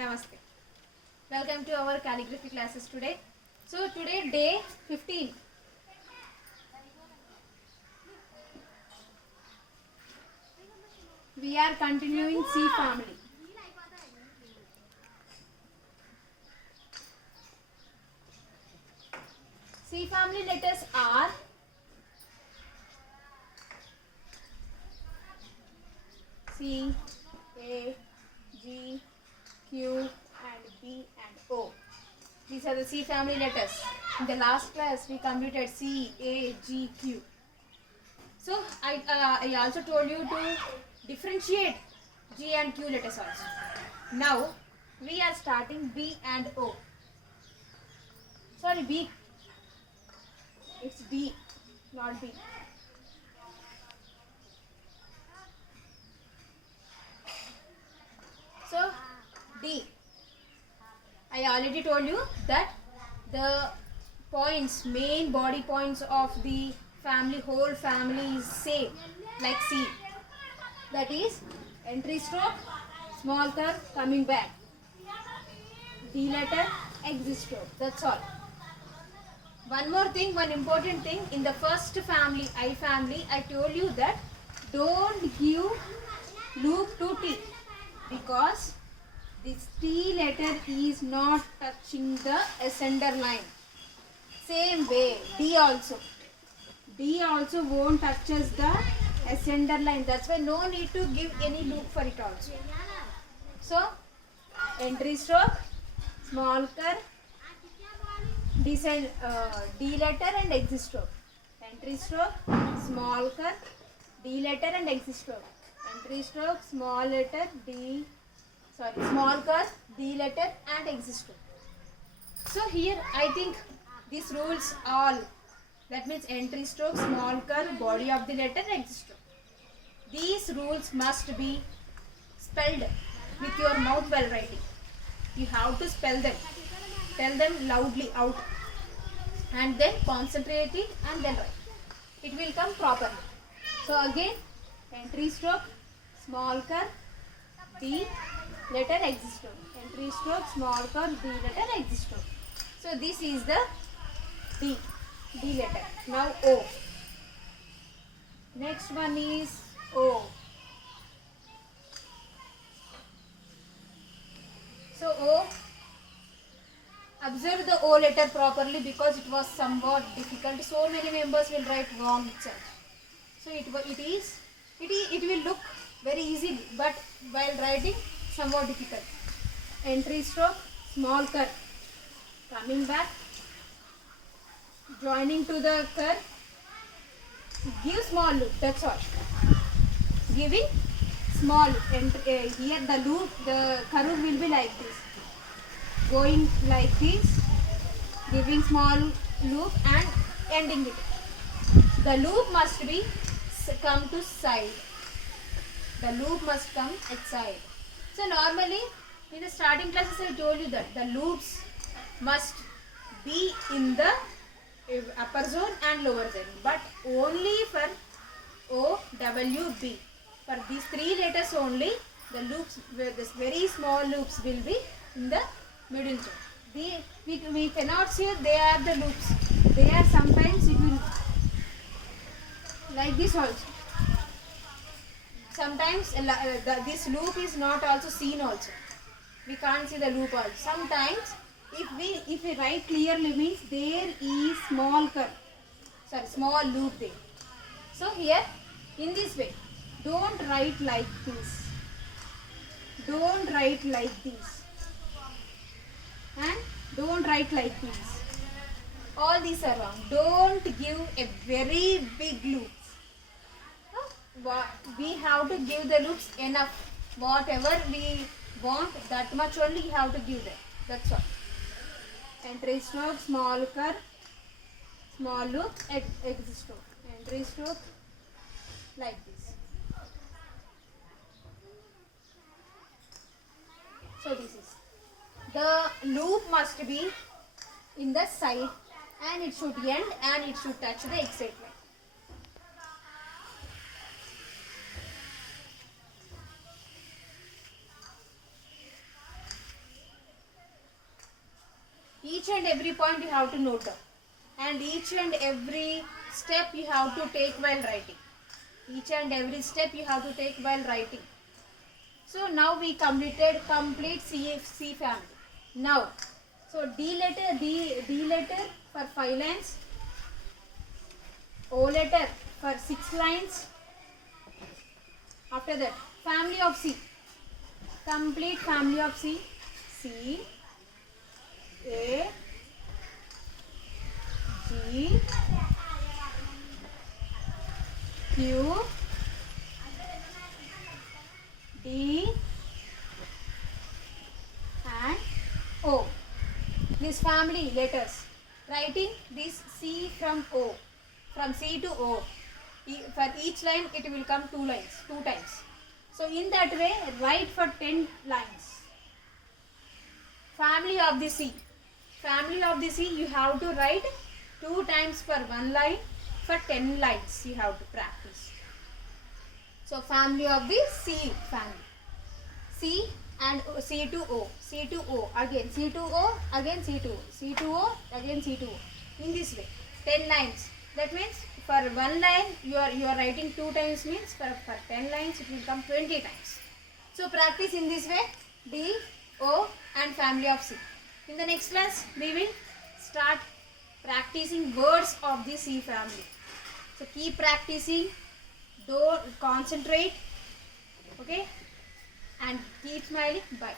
Namaste. Welcome to our calligraphy classes today. So today day 15. We are continuing C family. C family letters are C, A, G, Q and B and O. These are the C family letters. In the last class we completed C, A, G, Q. So I also told you to differentiate G and Q letters also. Now we are starting B and O. Sorry, B. It's B, not B. So D. I already told you that the points, main body points of the family, whole family is same like C. That is entry stroke, small curve, coming back. D letter, exit stroke. That's all. One more thing, one important thing, in the first family, I family, I told you that don't give loop to T because this T letter is not touching the ascender line. Same way, D also. D also won't touches the ascender line. That's why no need to give any loop for it also. So, entry stroke, small curve, D letter and exit stroke. Entry stroke, small curve, D letter and exit stroke. Entry stroke, small curve, D letter and exit stroke. So here I think these rules all, that means entry stroke, small curve, body of the letter, exit stroke. These rules must be spelled with your mouth while writing. You have to spell them. Tell them loudly out and then concentrate it and then write. It will come properly. So again, entry stroke, small curve, D letter, exit stroke. Entry stroke, small curve, D letter, exit stroke. So this is the D letter. Now O. Next one is O. So O, observe the O letter properly because it was somewhat difficult. So many members will write wrong itself. So it will look very easy, but while writing somewhat difficult. Entry stroke, small curve, coming back, joining to the curve, give small loop. That's all. Giving small loop. And here the loop, the curve will be like this. Going like this, giving small loop and ending it. The loop must be come to side. The loop must come at side. So normally in the starting classes I told you that the loops must be in the upper zone and lower zone, but only for O, W, B. For these three letters only, the loops, this very small loops will be in the middle zone. We cannot say they are the loops. They are sometimes it will like this also. Sometimes this loop is not also seen also. We can't see the loop also. Sometimes if we write clearly means there is small curve. Sorry, small loop there. So here in this way, don't write like this. Don't write like this. And don't write like this. All these are wrong. Don't give a very big loop. We have to give the loops enough. Whatever we want, that much only you have to give them. That's all. Entry stroke, small curve, small loop, exit stroke. Entry stroke, like this. So this is. The loop must be in the side and it should end and it should touch the exit line. Each and every point you have to note down, and each and every step you have to take while writing. Each and every step you have to take while writing. So now we complete C family. Now, so D letter for 5 lines, O letter for 6 lines. After that, family of C. Complete family of C. C, A, G, Q, D and O. This family letters. Writing this C from O. From C to O. For each line it will come 2 times. So in that way, write for 10 lines. Family of the C. Family of the C you have to write 2 times for 1 line. For 10 lines you have to practice. So family of the C family. C and C to O. C to O. Again C to O. Again C to O. C to O. Again C to O. In this way. 10 lines. That means for 1 line you are writing 2 times, means for 10 lines it will come 20 times. So practice in this way D, O and family of C. In the next class we will start practicing words of the C family. So keep practicing, don't concentrate, okay, and keep smiling. Bye.